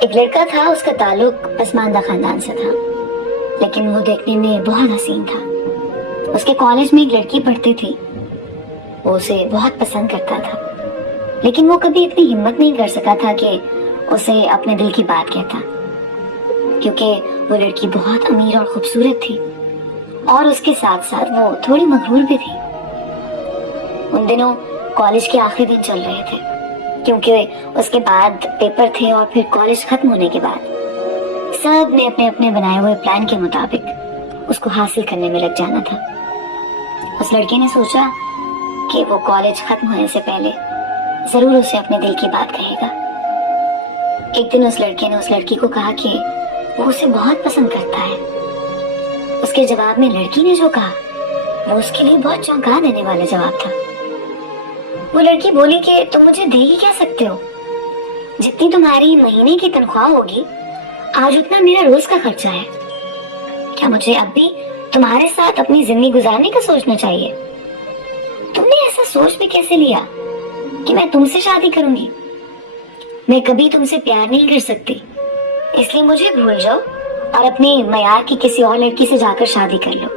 ایک لڑکا تھا، اس کا تعلق پسماندہ خاندان سے تھا، لیکن وہ دیکھنے میں بہت حسین تھا۔ اس کے کالج میں ایک لڑکی پڑھتی تھی، وہ اسے بہت پسند کرتا تھا، لیکن وہ کبھی اتنی ہمت نہیں کر سکا تھا کہ اسے اپنے دل کی بات کہتا، کیونکہ وہ لڑکی بہت امیر اور خوبصورت تھی، اور اس کے ساتھ ساتھ وہ تھوڑی مغرور بھی تھی۔ ان دنوں کالج کے آخری دن چل رہے تھے، کیونکہ اس کے بعد پیپر تھے اور پھر کالج ختم ہونے کے بعد سب نے اپنے اپنے بنائے ہوئے پلان کے مطابق اس کو حاصل کرنے میں لگ جانا تھا۔ اس لڑکے نے سوچا کہ وہ کالج ختم ہونے سے پہلے ضرور اسے اپنے دل کی بات کہے گا۔ ایک دن اس لڑکے نے اس لڑکی کو کہا کہ وہ اسے بہت پسند کرتا ہے۔ اس کے جواب میں لڑکی نے جو کہا وہ اس کے لیے بہت چونکا دینے والا جواب تھا۔ وہ لڑکی بولی کہ تم مجھے دے ہی کیا سکتے ہو؟ جتنی تمہاری مہینے کی تنخواہ ہوگی آج اتنا میرا روز کا خرچہ ہے۔ کیا مجھے اب بھی تمہارے ساتھ اپنی زندگی گزارنے کا سوچنا چاہیے؟ تم نے ایسا سوچ بھی کیسے لیا کہ میں تم سے شادی کروں گی؟ میں کبھی تم سے پیار نہیں کر سکتی، اس لیے مجھے بھول جاؤ اور اپنے معیار کی کسی اور لڑکی سے جا کر شادی کر لو۔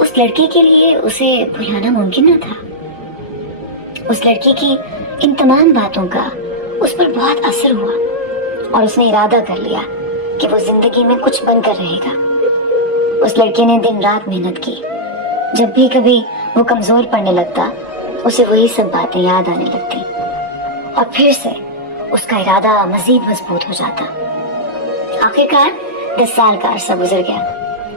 اس لڑکی کے لیے اسے بھلانا ممکن نہ تھا۔ اس لڑکی کی ان تمام باتوں کا اس پر بہت اثر ہوا اور اس نے ارادہ کر لیا کہ وہ زندگی میں کچھ بن کر رہے گا۔ اس لڑکے نے دن رات محنت کی۔ جب بھی کبھی وہ کمزور پڑنے لگتا اسے وہی سب باتیں یاد آنے لگتی اور پھر سے اس کا ارادہ مزید مضبوط ہو جاتا۔ آخرکار 10 سال کا عرصہ گزر گیا۔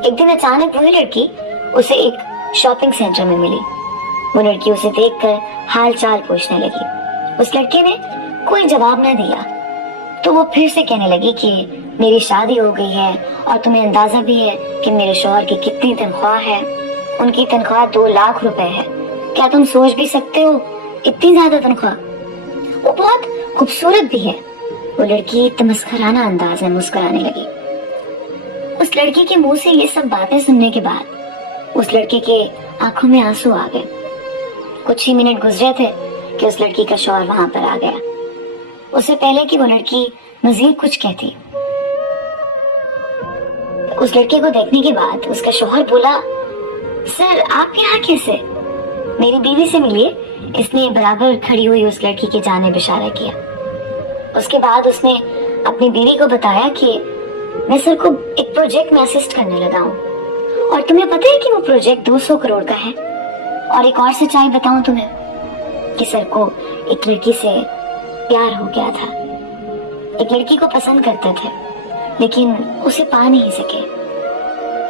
ایک دن اچانک وہی لڑکی اسے ایک شاپنگ سینٹر میں ملی۔ وہ لڑکی اسے دیکھ کر حال چال پوچھنے لگی۔ اس لڑکے نے کوئی جواب نہ دیا تو وہ پھر سے کہنے لگی کہ میری شادی ہو گئی ہے اور تمہیں اندازہ بھی ہے کہ میرے شوہر کی کتنی تنخواہ ہے۔ ان کی تنخواہ 2 لاکھ روپے ہے۔ کیا تم سوچ بھی سکتے ہو اتنی زیادہ تنخواہ؟ وہ بہت خوبصورت بھی ہے۔ وہ لڑکی تمسخرانہ انداز میں مسکرانے لگی۔ اس لڑکی کے منہ سے یہ سب باتیں سننے کے بعد اس لڑکے کے آنکھوں میں آنسو آ گئے۔ کچھ ہی منٹ گزرے تھے کہ اس لڑکی کا شوہر وہاں پر آ گیا۔ اس سے پہلے کہ وہ لڑکی مزید کچھ کہتی، اس لڑکے کو دیکھنے کے بعد اس کا شوہر بولا، سر آپ یہاں کیسے؟ میری بیوی سے ملیے۔ اس نے برابر کھڑی ہوئی اس لڑکی کی جانب اشارہ کیا۔ اس کے بعد اس نے اپنی بیوی کو بتایا کہ میں سر کو ایک پروجیکٹ میں اسسٹ کرنے لگا ہوں، اور تمہیں پتہ ہے کہ وہ پروجیکٹ 200 کروڑ کا ہے۔ اور ایک اور سچائی بتاؤں تمہیں کہ سر کو ایک لڑکی سے پیار ہو گیا تھا۔ ایک لڑکی کو پسند کرتے تھے لیکن اسے پا نہیں سکے،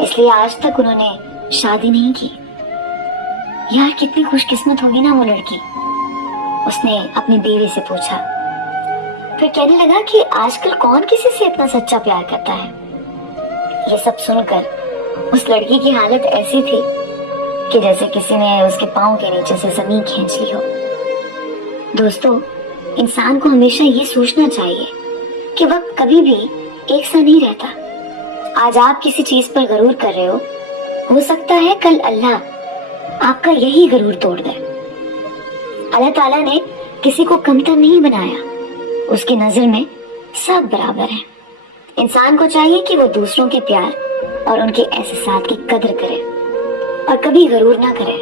اس لیے آج تک انہوں نے شادی نہیں کی۔ یار کتنی خوش قسمت ہوگی نا وہ لڑکی، اس نے اپنی بیوی سے پوچھا۔ پھر کہنے لگا کہ آج کل کون کسی سے اتنا سچا پیار کرتا ہے۔ یہ سب سن کر اس لڑکی کی حالت ایسی تھی کہ جیسے کسی نے اس کے پاؤں کے نیچے سے زمین کھینچ لی ہو۔ دوستو، انسان کو ہمیشہ یہ سوچنا چاہیے کہ وقت کبھی بھی ایک سا نہیں رہتا۔ آج آپ کسی چیز پر غرور کر رہے ہو سکتا ہے کل اللہ آپ کا یہی غرور توڑ دے۔ اللہ تعالیٰ نے کسی کو کمتر نہیں بنایا، اس کی نظر میں سب برابر ہیں۔ انسان کو چاہیے کہ وہ دوسروں کے پیار اور ان کے احساسات کی قدر کرے اور کبھی غرور نہ کرے۔